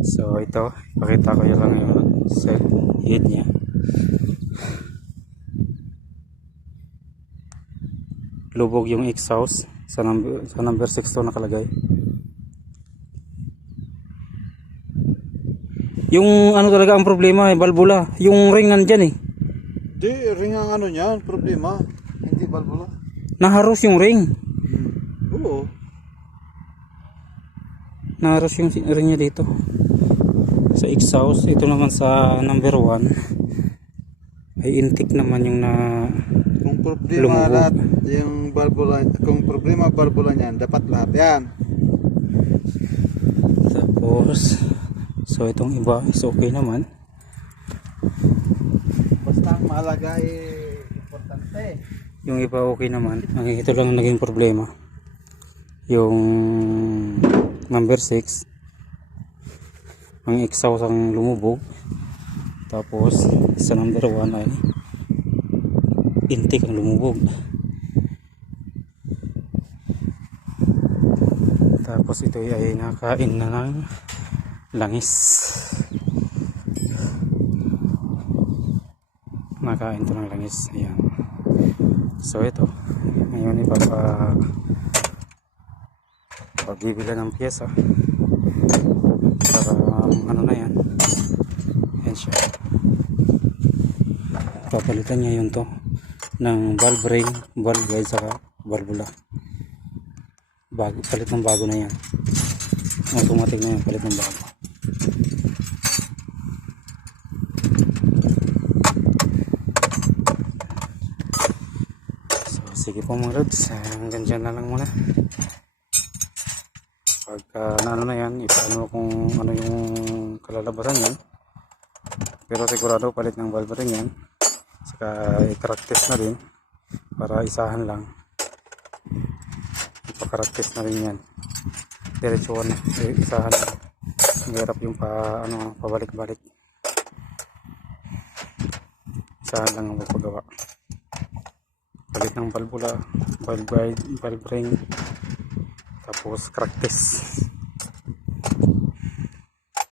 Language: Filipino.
So ito, pakita ko lang yung set head niya. Lubog yung exhaust sa number 6 to nakalagay. Yung ano talaga ang problema valvula, yung ring nandyan Di, ring ang ano niyan, problema. Hindi valvula. Naharos yung ring. Oo. Naharos yung ring niya dito. Sa exhaust, ito naman sa number 1 ay intake naman yung na Kung problema lumubog. lahat yung valvula, kung problema valvula niyan, dapat lahat yan. Tapos so itong iba is okay naman. Basta ang mahalaga importante. Yung iba okay naman. Ang ito lang ang naging problema. Yung number 6 ang exhaust ang lumubog. Tapos sa number 1 ay intake ang lumubog. Tapos ito ay nakain na ng langis. Nakain to ng langis. Ayan. So ito ngayon pagbibila ng pyesa para ano na yan. Ayan siya, papalitan niya yun to ng valve ring, valve guide saka valvula. Palit ng bago na yan, automatic na yan, palit ng bago. So sige po mga rods, hanggang dyan na lang muna. Pagka ano na yan, ipaano kung ano yung kalalabasan yan. Pero sigurado palit ng valve ring yan. Saka i-crack test na rin para isahan lang. Ipa-crack test na rin yan. Diretsuhan na, isahan lang. Ang hirap yung pabalik-balik. Isahan lang ang magpagawa. Palit ng valvula, valve guide, valve ring. Tapos crack test.